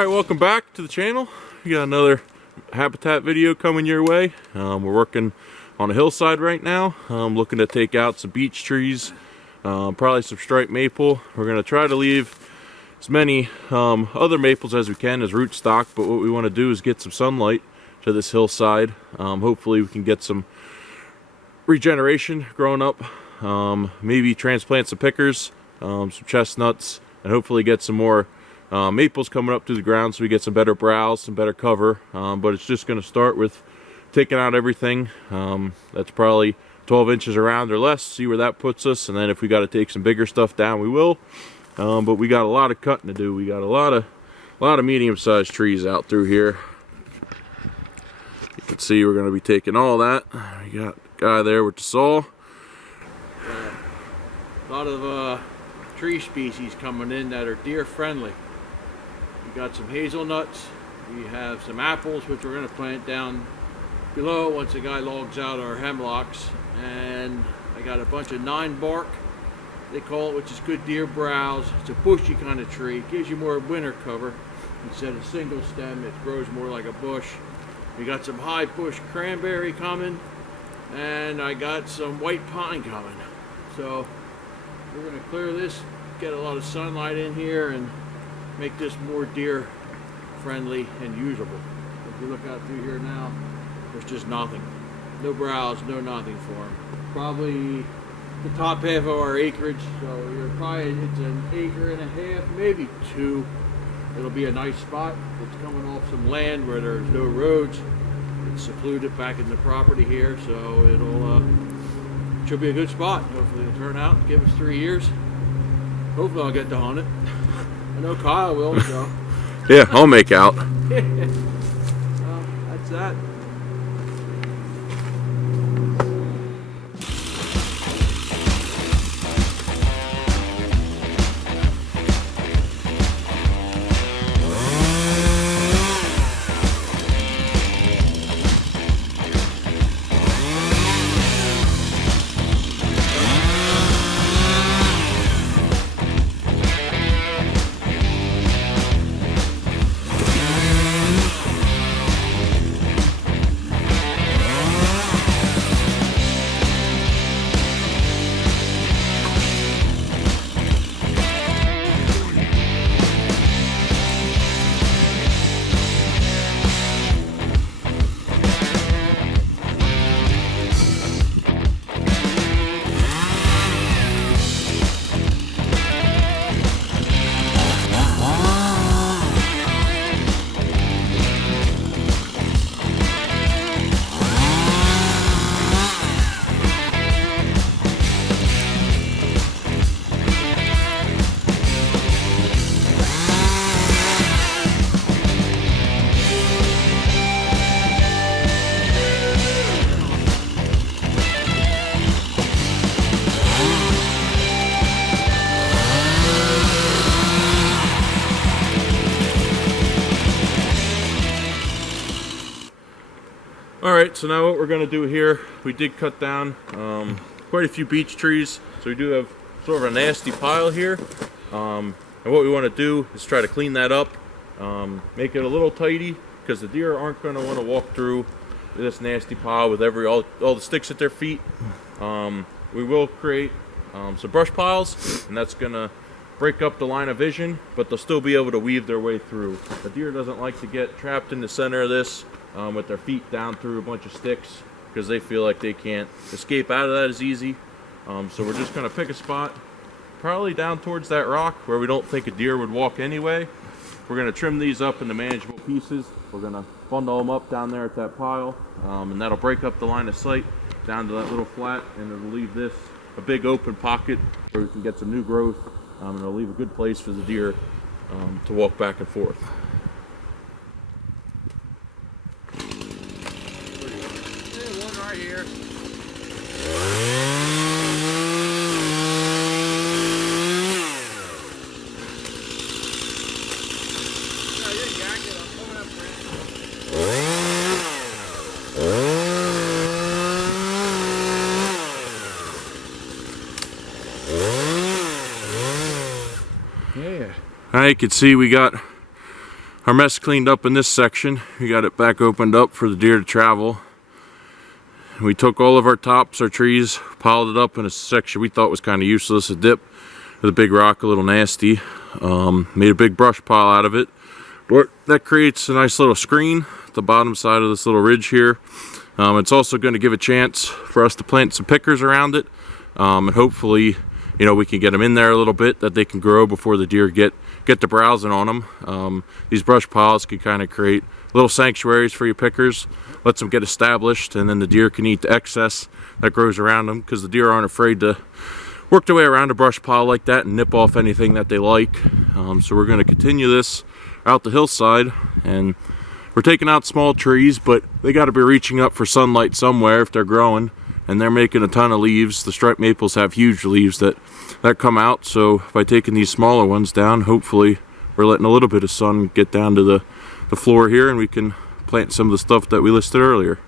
Alright, welcome back to the channel. We got another habitat video coming your way. We're working on a hillside right now. Looking to take out some beech trees, probably some striped maple. We're going to try to leave as many other maples as we can as rootstock, but what we want to do is get some sunlight to this hillside. Hopefully we can get some regeneration growing up. Maybe transplant some pickers, some chestnuts, and hopefully get some more maples coming up through the ground so we get some better browse, some better cover. But it's just going to start with taking out everything that's probably 12 inches around or less, see where that puts us, and then if we got to take some bigger stuff down, we will. But we got a lot of cutting to do. We got a lot of medium-sized trees out through here. You can see we're going to be taking all that. We got a guy there with the saw. A lot of tree species coming in that are deer friendly. We got some hazelnuts, we have some apples which we're going to plant down below once the guy logs out our hemlocks, and I got a bunch of 9 bark, they call it, which is good deer browse. It's a bushy kind of tree, it gives you more winter cover instead of single stem. It grows more like a bush. We got some high bush cranberry coming, and I got some white pine coming. So we're going to clear this, get a lot of sunlight in here, and make this more deer friendly and usable. If you look out through here now, there's just nothing. No browse, no nothing for them. Probably the top half of our acreage, so you're probably, it's an acre and a half, maybe 2. It'll be a nice spot. It's coming off some land where there's no roads. It's secluded back in the property here, so should be a good spot. Hopefully it'll turn out and give us 3 years. Hopefully I'll get to hunt it. I know Kyle will, so. Yeah, I'll make out. Well, that's that. Alright, so now what we're going to do here, we did cut down quite a few beech trees, so we do have sort of a nasty pile here, and what we want to do is try to clean that up, make it a little tidy, because the deer aren't going to want to walk through this nasty pile with all the sticks at their feet. We will create some brush piles, and that's going to break up the line of vision, but they'll still be able to weave their way through. The deer doesn't like to get trapped in the center of this with their feet down through a bunch of sticks, because they feel like they can't escape out of that as easy. So we're just going to pick a spot probably down towards that rock where we don't think a deer would walk anyway. We're going to trim these up into manageable pieces. We're going to bundle them up down there at that pile, and that'll break up the line of sight down to that little flat, and it'll leave this a big open pocket where we can get some new growth, and it'll leave a good place for the deer to walk back and forth. Right here. Now you can see we got our mess cleaned up in this section. We got it back opened up for the deer to travel. We took all of our tops, our trees, piled it up in a section we thought was kind of useless, a dip with a big rock, a little nasty. Made a big brush pile out of it. But that creates a nice little screen at the bottom side of this little ridge here. It's also going to give a chance for us to plant some pickers around it, and hopefully, you know, we can get them in there a little bit that they can grow before the deer get to browsing on them. These brush piles can kind of create little sanctuaries for your pickers, lets them get established, and then the deer can eat the excess that grows around them, because the deer aren't afraid to work their way around a brush pile like that and nip off anything that they like. So we're going to continue this out the hillside, and we're taking out small trees, but they got to be reaching up for sunlight somewhere if they're growing, and they're making a ton of leaves. The striped maples have huge leaves that come out, so by taking these smaller ones down, hopefully we're letting a little bit of sun get down to the floor here, and we can plant some of the stuff that we listed earlier.